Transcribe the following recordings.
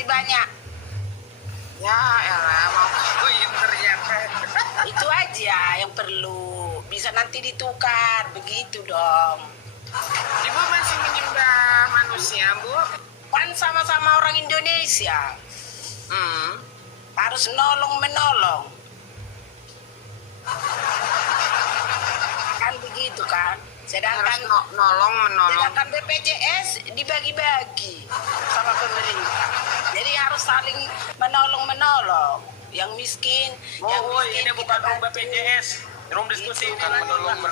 kasih banyak. Ya elah, mau kawin ternyata. Itu aja yang perlu. Bisa nanti ditukar, begitu dong. Ibu masih menyembah manusia, Bu? Kan sama-sama orang Indonesia. Harus nolong-menolong. Kan begitu kan? Sedangkan Harus menolong. sedangkan BPJS dibagi-bagi sama pemerintah. Jadi harus saling menolong-menolong. Yang miskin, yang miskin ini kita bukan room bantu. BPJS, room diskusi. Itu. Menolong Bu,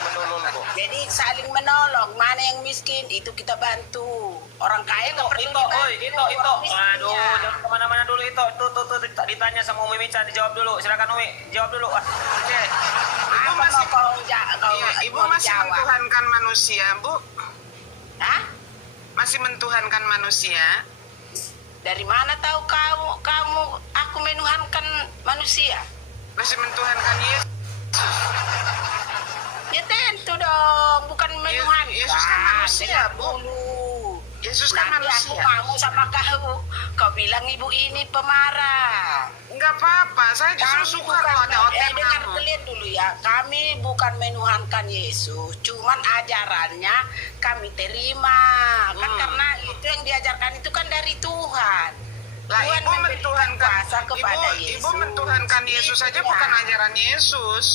menolong Bu. Jadi saling menolong. Mana yang miskin itu kita bantu. Orang kaya nggak perlu dibantu. Itu. orang miskinnya. Aduh, jangan kemana-mana dulu itu. Tuh, ditanya sama Umi Mica, dijawab dulu. Silakan Umi, jawab dulu. Oke. Apa masih- mau kau Iya, Ibu mau masih jawab? mentuhankan manusia, Bu? Hah? Masih mentuhankan manusia? Dari mana tahu kamu aku menuhankan manusia? Masih mentuhankan Yesus? Ya tentu dong, bukan menuhankan. Yesus kan manusia, Bu. Dulu. Yesus kan Nanti aku manusia. mau sama kau bilang ibu ini pemarah. Enggak apa-apa, saya justru suka kalau ada otak dengar kamu. kalian dulu ya, kami bukan menuhankan Yesus, cuman ajarannya kami terima. Kan karena itu yang diajarkan itu kan dari Tuhan. Lah, Tuhan Ibu memberikan mentuhankan kuasa kepada Ibu mentuhankan Yesus saja Iya. bukan ajaran Yesus.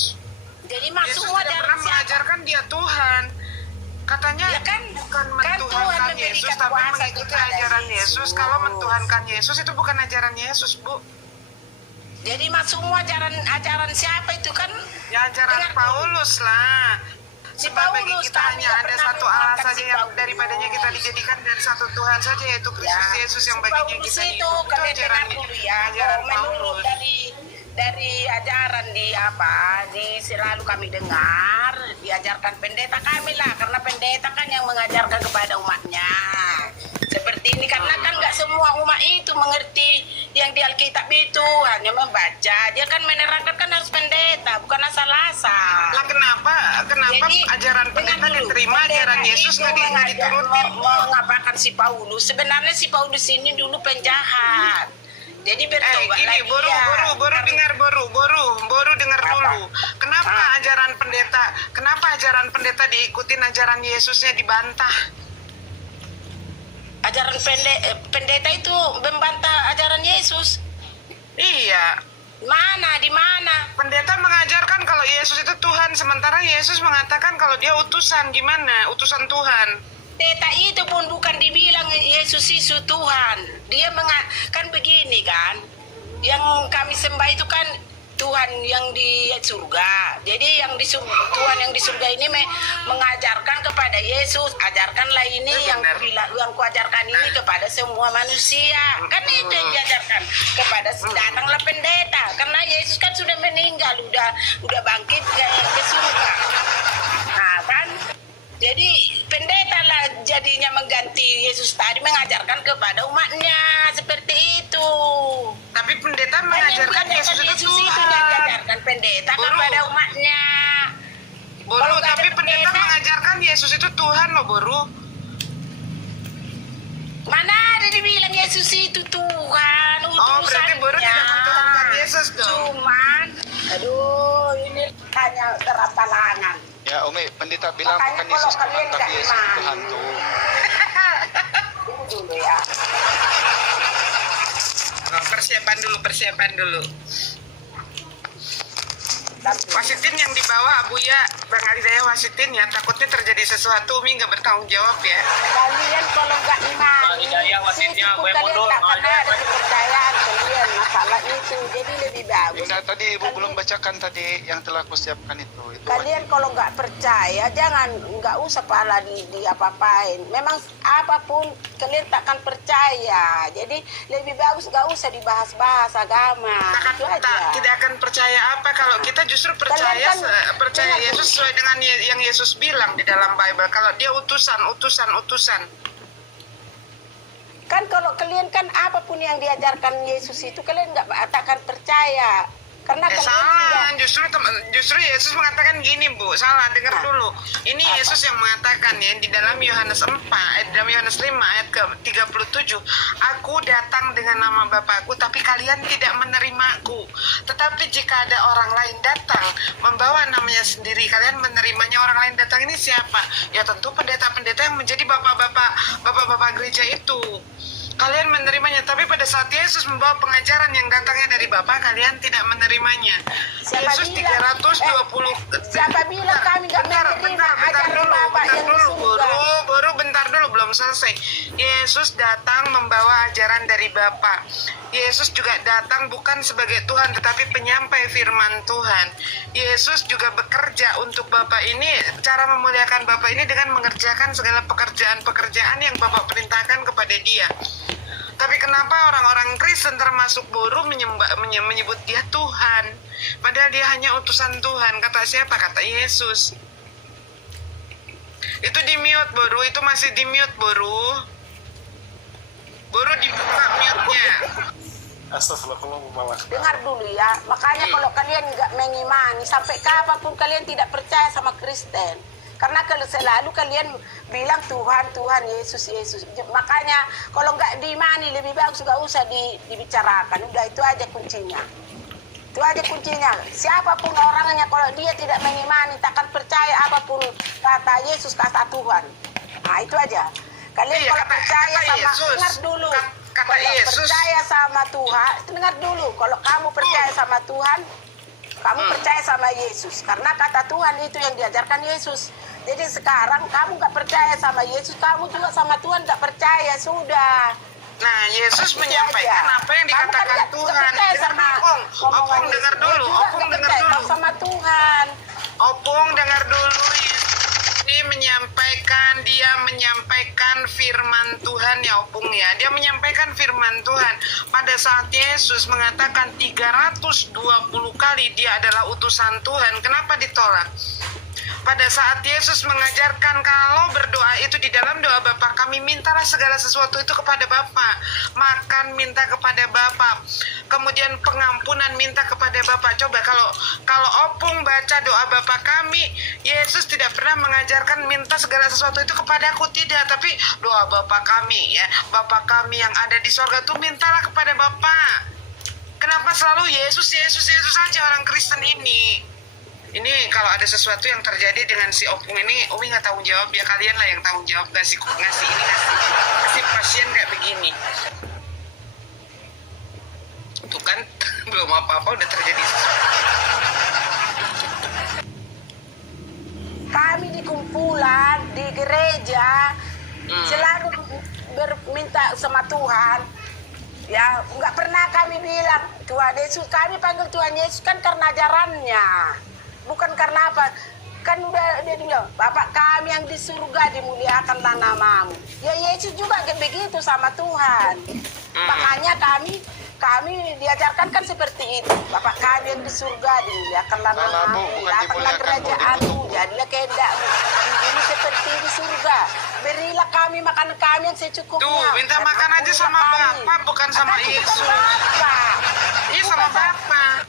Jadi Yesus maksudnya tidak ajaran pernah siapa? mengajarkan dia Tuhan. Katanya Ya kan, bukan kan Tuhan mentuhankan memberikan Yesus, tapi kuasa mengikuti kepada ajaran Yesus. Yesus. Kalau mentuhankan Yesus itu bukan ajaran Yesus, Bu. Jadi maksudnya ajaran siapa itu kan? Ya ajaran Dengar dulu. Paulus lah. Si Sebab bagi Paulus, kita kami hanya nggak ada pernah satu Allah menuhankan saja si yang Paulus. daripadanya kita dijadikan dan satu Tuhan saja, yaitu Kristus Yesus yang si baginya Paulus kita itu hidup. Itu kalian dengar ajaran dulu ya. ajaran Kalau menurut Paulus. dari ajaran di selalu kami dengar diajarkan pendeta kami lah, karena pendeta kan yang mengajarkan kepada umatnya seperti ini, karena kan nggak semua umat itu mengerti yang di Alkitab itu, hanya membaca. Dia kan menerangkan kan harus pendeta, bukan asal-asal. Lah kenapa Jadi, ajaran pendeta dengar dulu, diterima, ajaran pendeta Yesus itu nggak diturutin? mengapakan si Paulus. Sebenarnya si Paulus ini dulu penjahat. Jadi bertobatlah Gini, boru dengar Apa? dulu. Kenapa ajaran pendeta diikutin, ajaran Yesusnya dibantah? ajaran pendeta itu membantah ajaran Yesus. Iya, Di mana? pendeta mengajarkan kalau Yesus itu Tuhan, sementara Yesus mengatakan kalau dia utusan. Gimana? Utusan Tuhan. Pendeta itu pun bukan dibilang Yesus itu Tuhan. Dia kan begini kan. Yang kami sembah itu kan Tuhan yang di surga. Jadi yang di Tuhan yang di surga ini mengajarkan kepada Yesus, ajarkanlah ini yang kuajarkan ini kepada semua manusia. Kan itu yang diajarkan kepada datanglah pendeta. Karena Yesus kan sudah meninggal, udah bangkit ke surga. Nah kan, jadi pendeta lah jadinya mengganti Yesus tadi, mengajarkan kepada umatnya seperti itu. Tapi pendeta mengajarkan Yesus itu itu yang Tuhan. diajarkan pendeta Boru. kepada umatnya. Boru, Kalau nggak tapi ada pendeta mengajarkan Yesus itu Tuhan loh, Boru. Mana ada dibilang Yesus itu Tuhan, Oh, berarti Boru tidak mentuhankan Yesus dong. Cuman, aduh, ini hanya terapalangan. Ya Umi, pendeta bilang Makanya bukan kalau Yesus Tuhan, kalian tapi nggak Yesus imani. Tuhan tuh. Tunggu dulu ya. Oh, persiapan dulu. Wasitin yang dibawa Abuya, Bang Alidaya wasitin ya, takutnya terjadi sesuatu, Umi nggak bertanggung jawab ya. Kalian kalau nggak imani, Hidayah wasitnya, gue kalian mundur. tak karena ada kepercayaan kalian masalah itu, jadi lebih bagus. Bunda tadi Ibu belum bacakan tadi yang telah kusiapkan itu. Kalian kalau nggak percaya, nggak usah pala di apa-apain. Memang apapun kalian takkan percaya, jadi lebih bagus nggak usah dibahas-bahas agama. Itu aja. Tidak akan percaya apa kalau kita justru percaya Kalian kan- percaya dengar Yesus sesuai dengan yang Yesus bilang di dalam Bible. Kalau dia utusan. Kan kalau kalian kan apapun yang diajarkan Yesus itu kalian nggak takkan percaya. Karena kalian Salah, tidak. justru Yesus mengatakan gini, Bu. Salah, dengar dulu. Ini Yesus yang mengatakan ya di dalam Yohanes 4, dalam Yohanes 5 ayat ke-37, aku datang dengan nama Bapakku, tapi kalian tidak menerimaku. Tetapi jika ada orang lain datang membawa namanya sendiri, kalian menerimanya. Orang lain datang ini siapa? Ya tentu pendeta-pendeta yang menjadi bapak-bapak gereja itu. Kalian menerimanya, tapi pada saat Yesus membawa pengajaran yang datangnya dari Bapa, kalian tidak menerimanya. Siapa Yesus bilang? 320 Siapa bilang kami nggak menerima ajaran Bapak yang di surga? baru bentar dulu, belum selesai. Yesus datang membawa ajaran dari Bapa. Yesus juga datang bukan sebagai Tuhan, tetapi penyampai firman Tuhan. Yesus juga bekerja untuk Bapa ini. Cara memuliakan Bapa ini dengan mengerjakan segala pekerjaan-pekerjaan yang Bapa perintahkan kepada dia. Tapi kenapa orang-orang Kristen termasuk Boru menyebut dia Tuhan? Padahal dia hanya utusan Tuhan. Kata siapa? Kata Yesus. Itu di mute, Boru. Itu masih di mute, Boru. Boru dibuka mute-nya. Astagfirullah, malah. Dengar dulu ya, makanya kalau kalian nggak mengimani, sampai kapanpun kalian tidak percaya sama Kristen. Karena kalau selalu kalian bilang Tuhan, Tuhan, Yesus, Yesus. Makanya kalau nggak diimani, lebih bagus nggak usah dibicarakan. Udah, itu aja kuncinya. Itu aja kuncinya. Siapapun orangnya, kalau dia tidak mengimani, takkan percaya apapun kata Yesus, kata Tuhan. Nah, itu aja. Kalian Iya, kalau percaya sama, Yesus. dengar dulu. Kata Kalau Yesus. percaya sama Tuhan, dengar dulu. Kalau kamu percaya sama Tuhan, kamu percaya sama Yesus. Karena kata Tuhan itu yang diajarkan Yesus. Jadi sekarang kamu nggak percaya sama Yesus, kamu juga sama Tuhan nggak percaya, sudah. Nah, Yesus Itu aja. Apa yang Kamu dikatakan kan nggak Tuhan. percaya Dengar sama dulu, Opung. omongan Opung dengar Yesus. dulu. Dia juga Opung nggak dengar percaya dulu. sama Tuhan. Opung dengar dulu. Dia menyampaikan firman Tuhan ya, Opung ya. Dia menyampaikan firman Tuhan. Pada saat Yesus mengatakan 320 kali dia adalah utusan Tuhan, kenapa ditolak? Pada saat Yesus mengajarkan kalau berdoa itu di dalam doa Bapa kami, mintalah segala sesuatu itu kepada Bapa. Makan minta kepada Bapa. Kemudian pengampunan minta kepada Bapa. Coba kalau Opung baca doa Bapa kami, Yesus tidak pernah mengajarkan minta segala sesuatu itu kepada aku, tidak. Tapi doa Bapa kami ya, Bapa kami yang ada di sorga tuh mintalah kepada Bapa. Kenapa selalu Yesus saja orang Kristen ini? Ini kalau ada sesuatu yang terjadi dengan si Opung ini, Umi nggak tanggung jawab ya, kalian lah yang tanggung jawab ngasih pasien kayak begini. Tuh kan belum apa-apa udah terjadi sesuatu. Kami di kumpulan di gereja selalu berminta sama Tuhan. Ya, nggak pernah kami bilang Tuhan Yesus. Kami panggil Tuhan Yesus kan karena ajarannya. Bukan karena apa, kan udah dia bilang Bapak kami yang di surga dimuliakanlah namamu. Ya Yesus juga begitu sama Tuhan. Makanya kami diajarkan kan seperti itu. Bapak kami yang di surga dimuliakanlah namamu, datanglah kerajaanmu, jadilah kehendakmu di bumi seperti di surga. Berilah kami makanan kami yang secukupnya. Tuh, minta makan aja sama Bapak, bukan sama Yesus. Iya sama Bapak.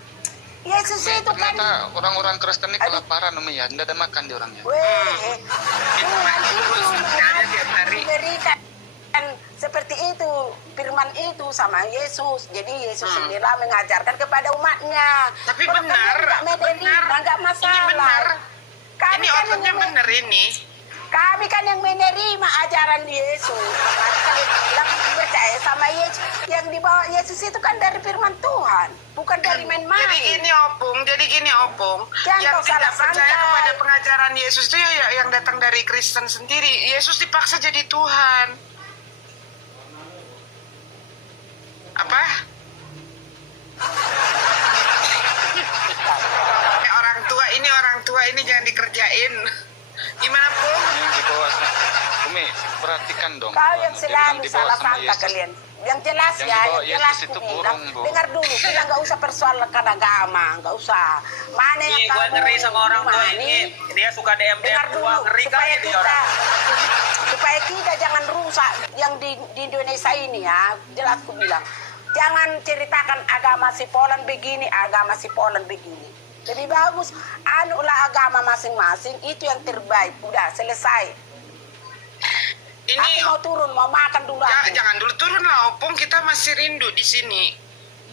Yesus itu kan Ternyata orang-orang Kristen ini kelaparan, Umi ya. Tidak ada makan di orangnya. Tuhan itu memberikan seperti itu firman itu sama Yesus. Jadi Yesus sendirilah mengajarkan kepada umatnya. Tapi kalau benar, nggak masalah. Ini benar. Kami Ini kan outputnya benar ini. Kami kan yang menerima ajaran Yesus. Kalian bilang percaya sama Yesus. Yang dibawa Yesus itu kan dari firman Tuhan, bukan dari main-main. Jadi gini Opung, Jangan yang kau tidak salah percaya sangka. kepada pengajaran Yesus itu ya yang datang dari Kristen sendiri. Yesus dipaksa jadi Tuhan. Apa? orang tua ini jangan dikerjain. Gimana, Pung? Ini di bawah Umi, perhatikan dong. Kau yang Dia bilang selalu di bawah salah sama sangka Yesus. kalian. Yang jelas Yang ya, dibawa yang jelas Yesus itu ku bilang. burung, Bu. Dengar dulu, kita nggak usah persoalkan agama, nggak usah. Mana yang Nih, gue ngeri sama orang tua ini. Dia suka DM Dengar DM dulu, gua, ngeri supaya kali dia orang. supaya kita jangan rusak yang di Indonesia ini ya. Jelas ku bilang. Jangan ceritakan agama si Polan begini, agama si Polan begini. Lebih bagus anulah agama masing-masing, itu yang terbaik. Udah selesai. Ini Aku mau turun, mau makan dulu. Aku. jangan dulu turun lah, Opung, kita masih rindu di sini.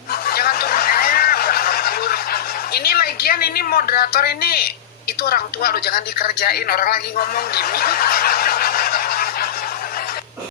Jangan turun, udah kabur. Ini lagian ini moderator ini itu orang tua lo, jangan dikerjain, orang lagi ngomong gini.